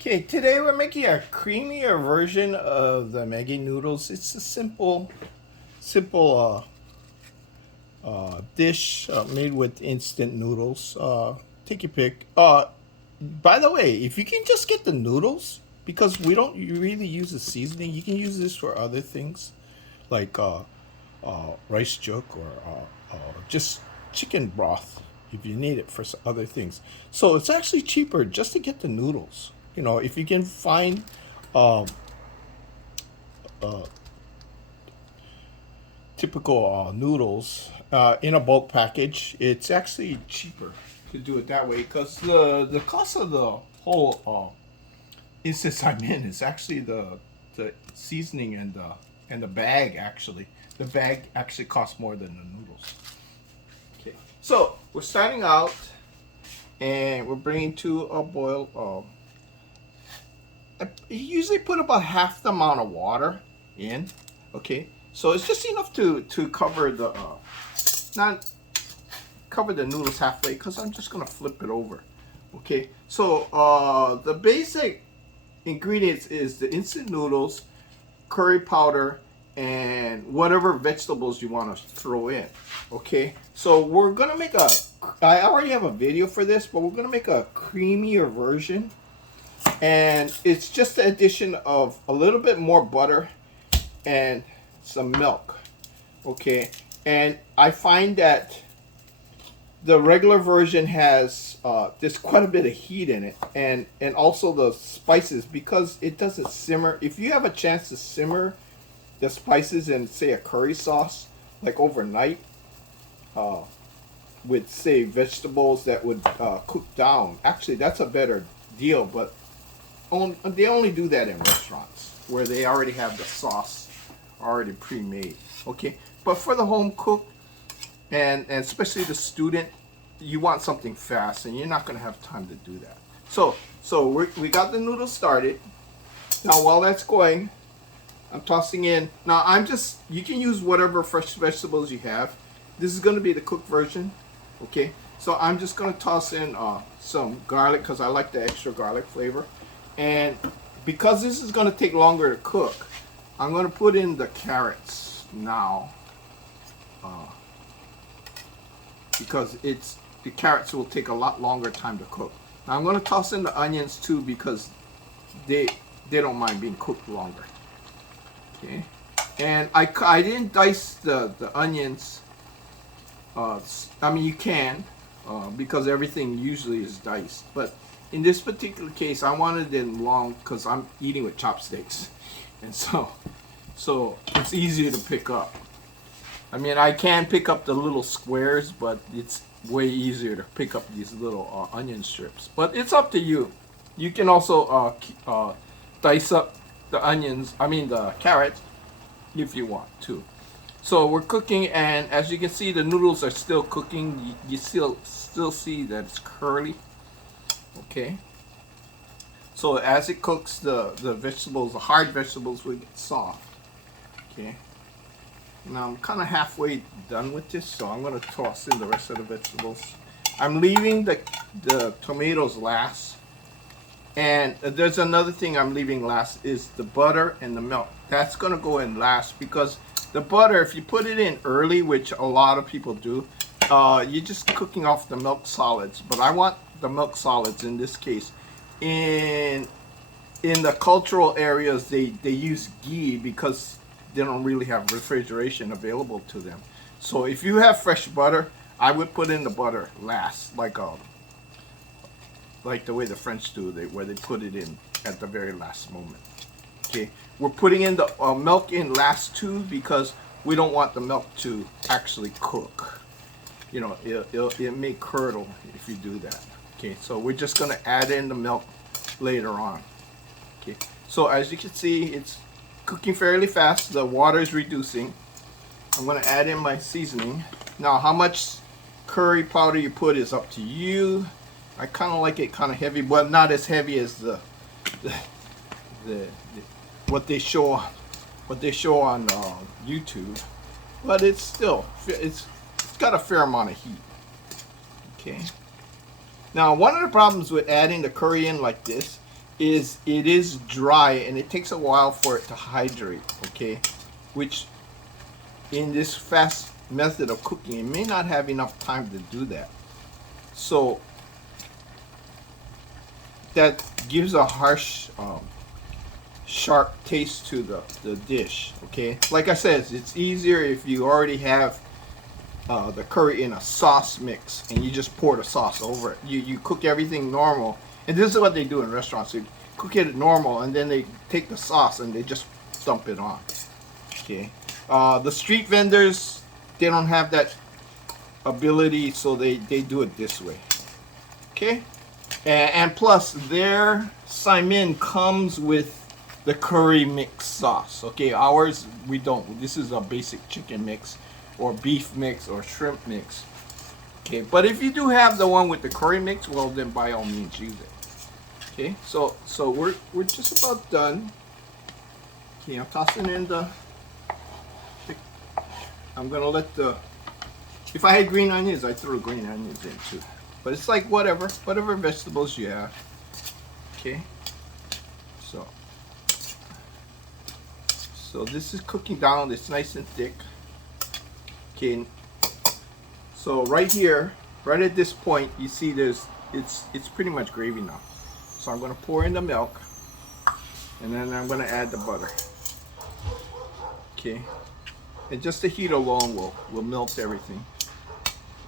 Okay, today we're making a creamier version of the Maggie noodles. It's a simple dish made with instant noodles. Take your pick. By the way, if you can just get the noodles, because we don't really use the seasoning, you can use this for other things, like rice jok or just chicken broth if you need it for other things. So it's actually cheaper just to get the noodles. You know, if you can find um, uh, typical noodles in a bulk package, it's actually cheaper to do it that way because the cost of the whole instance I'm in is actually the seasoning and the bag actually. The bag actually costs more than the noodles. Okay, so we're starting out and we're bringing to a boil. I usually put about half the amount of water in. Okay, so it's just enough to cover the not cover the noodles halfway because I'm just gonna flip it over. Okay, so the basic ingredients is the instant noodles, curry powder, and whatever vegetables you want to throw in. Okay, so we're gonna make a. I already have a video for this, but we're gonna make a creamier version, and it's just the addition of a little bit more butter and some milk. Okay, and I find that the regular version has there's quite a bit of heat in it, and also the spices because it doesn't simmer. If you have a chance to simmer the spices in say a curry sauce like overnight uh, with say vegetables that would cook down, actually that's a better deal. But they only do that in restaurants where they already have the sauce already pre-made. Okay, but for the home cook and especially the student, you want something fast, and you're not going to have time to do that. So we got the noodles started. Now while that's going, I'm tossing in. Now you can use whatever fresh vegetables you have. This is going to be the cooked version. Okay, so I'm just going to toss in some garlic because I like the extra garlic flavor. And because this is going to take longer to cook, I'm going to put in the carrots now. Because the carrots will take a lot longer time to cook. Now I'm going to toss in the onions too because they don't mind being cooked longer. Okay, and I didn't dice the onions. I mean you can because everything usually is diced, but in this particular case I wanted it long because I'm eating with chopsticks, and so it's easier to pick up. I mean, I can pick up the little squares, but it's way easier to pick up these little onion strips. But it's up to you. You can also dice up the onions, I mean the carrots, if you want to. So we're cooking, and as you can see, the noodles are still cooking. You still see that it's curly. Okay. So as it cooks, the vegetables, the hard vegetables, will get soft. Okay. Now I'm kind of halfway done with this, so I'm going to toss in the rest of the vegetables. I'm leaving the tomatoes last. And there's another thing I'm leaving last is the butter and the milk. That's going to go in last because the butter, if you put it in early, which a lot of people do, you're just cooking off the milk solids. But I want the milk solids in this case. In the cultural areas, they use ghee because they don't really have refrigeration available to them. So if you have fresh butter, I would put in the butter last, like the way the French do, where they put it in at the very last moment. Okay, we're putting in the milk in last too because we don't want the milk to actually cook. You know, it may curdle if you do that. Okay, so we're just gonna add in the milk later on. Okay, so as you can see, it's cooking fairly fast. The water is reducing. I'm going to add in my seasoning. Now how much curry powder you put is up to you. I kind of like it kind of heavy, but not as heavy as the what they show on YouTube. But it's still it's got a fair amount of heat. Okay. Now one of the problems with adding the curry in like this is it is dry and it takes a while for it to hydrate, okay? Which in this fast method of cooking, it may not have enough time to do that. So that gives a harsh, sharp taste to the dish, okay? Like I said, it's easier if you already have the curry in a sauce mix and you just pour the sauce over it. You cook everything normal, and this is what they do in restaurants. They cook it normal and then they take the sauce and they just dump it on, okay? The street vendors, they don't have that ability, so they do it this way, okay? And plus their Simon comes with the curry mix sauce, okay? Ours, we don't. This is a basic chicken mix or beef mix or shrimp mix, okay? But if you do have the one with the curry mix, well, then by all means use it, okay? So we're just about done. Okay, I'm tossing in I'm gonna let if I had green onions, I throw green onions in too. But it's like whatever vegetables you have. Okay. So this is cooking down. It's nice and thick. Okay. So right here, right at this point, you see it's pretty much gravy now. So I'm gonna pour in the milk, and then I'm gonna add the butter. Okay. And just the heat alone will melt everything.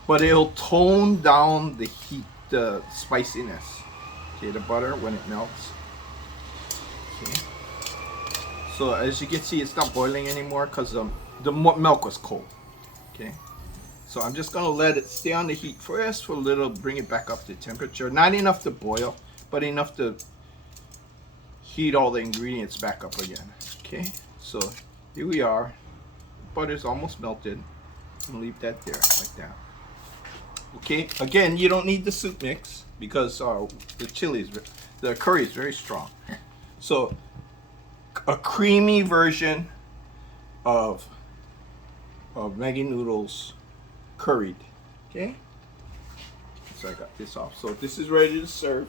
But it'll tone down the heat, the spiciness. Okay, the butter when it melts. Okay. So as you can see, it's not boiling anymore because the milk was cold. Okay. So I'm just gonna let it stay on the heat for a little, bring it back up to temperature. Not enough to boil, but enough to heat all the ingredients back up again. Okay. So here we are. Butter's almost melted. And leave that there like that. Okay, again, you don't need the soup mix because the curry is very strong. So a creamy version of Maggie noodles curried. Okay, so I got this off. So this is ready to serve.